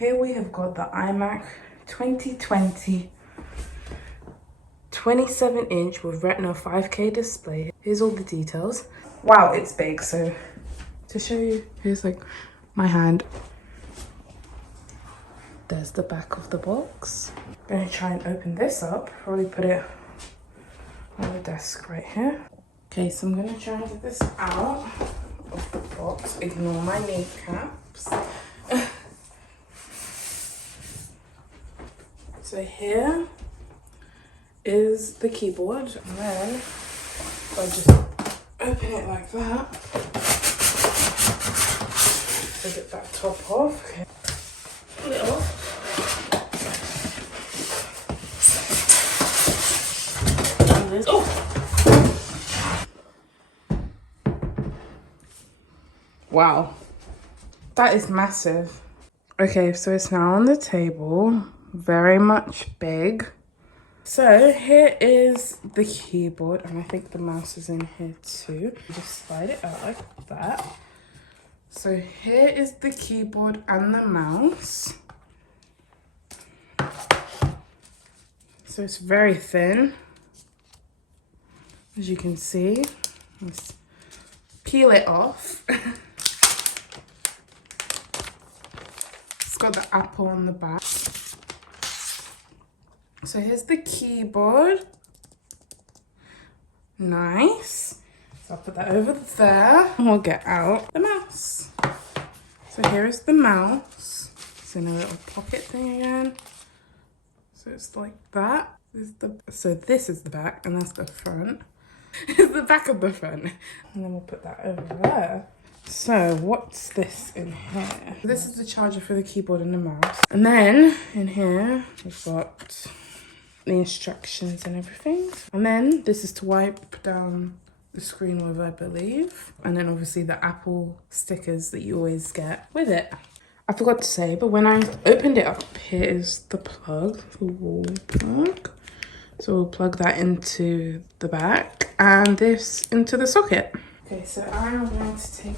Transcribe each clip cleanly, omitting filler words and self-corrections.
Here we have got the iMac 2020 27-inch with Retina 5K display. Here's all the details. Wow, it's big. So to show you, here's like my hand. There's the back of the box. I'm gonna try and open this up. Probably put it on the desk right here. Okay, so I'm gonna try and get this out of the box. Ignore my kneecaps. So here is the keyboard, and then if I just open it like that, so get that top off. Okay. Pull it off. And this, oh! Wow, that is massive. Okay, so it's now on the table, very much big. So here is the keyboard, and I think the mouse is in here too. Just slide it out like that. So here is the keyboard and the mouse. So it's very thin, as you can see. Let's peel it off. It's got the Apple on the back. So here's the keyboard. Nice. So I'll put that over there. And we'll get out the mouse. So here is the mouse. It's in a little pocket thing again. So it's like that. So this is the back and that's the front. It's the back of the front. And then we'll put that over there. So what's this in here? This is the charger for the keyboard and the mouse. And then in here, we've got the instructions and everything. And then this is to wipe down the screen with, I believe. And then obviously the Apple stickers that you always get with it. I forgot to say, but when I opened it up, here is the plug, the wall plug. So we'll plug that into the back and this into the socket. Okay, so I'm going to take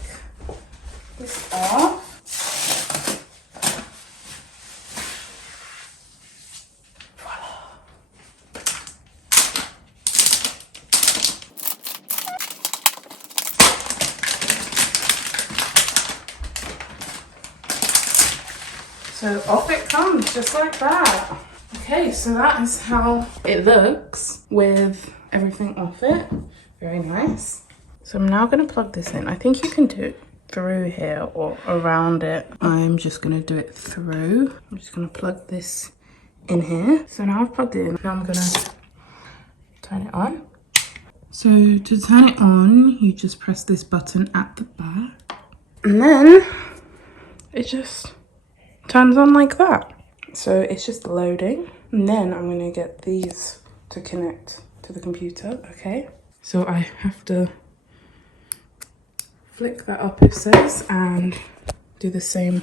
this off. So off it comes, just like that. Okay, so that is how it looks with everything off it. Very nice. So I'm now gonna plug this in. I think you can do it through here or around it. I'm just gonna do it through. I'm just gonna plug this in here. So now I've plugged it in. Now I'm gonna turn it on. So to turn it on, you just press this button at the back. And then it just turns on like that. So it's just loading. And then I'm gonna get these to connect to the computer, okay? So I have to flick that up, it says, and do the same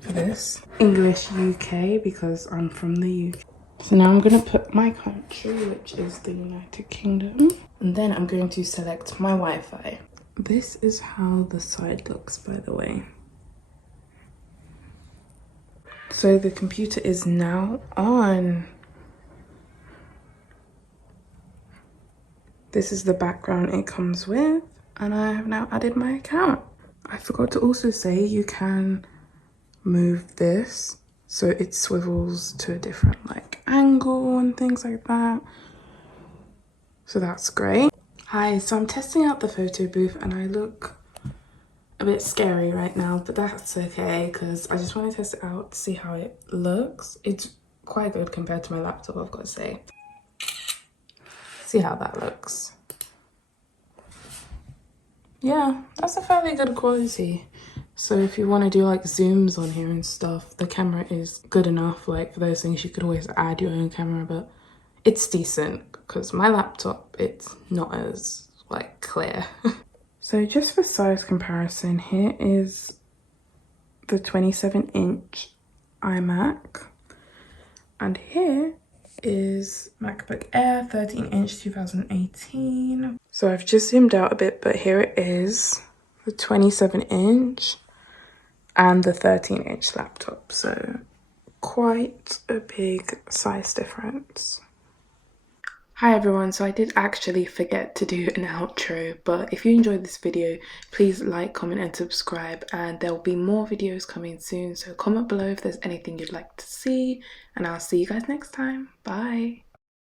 for this. English UK, because I'm from the UK. So now I'm gonna put my country, which is the United Kingdom. And then I'm going to select my Wi-Fi. This is how the side looks, by the way. So the computer is now on. This is the background it comes with, and I have now added my account. I forgot to also say you can move this so it swivels to a different like angle and things like that. So that's great. Hi, so I'm testing out the photo booth and I look a bit scary right now, but that's okay because I just want to test it out to see how it looks. It's quite good compared to my laptop, I've got to say. See how that looks. Yeah, that's a fairly good quality. So if you want to do like zooms on here and stuff, the camera is good enough. Like for those things, you could always add your own camera, but it's decent because my laptop, it's not as like clear. So just for size comparison, here is the 27-inch iMac, and here is MacBook Air 13-inch 2018. So I've just zoomed out a bit, but here it is, the 27-inch and the 13-inch laptop. So quite a big size difference. Hi everyone, so I did actually forget to do an outro, but if you enjoyed this video, please like, comment and subscribe, and there will be more videos coming soon, so comment below if there's anything you'd like to see, and I'll see you guys next time. Bye!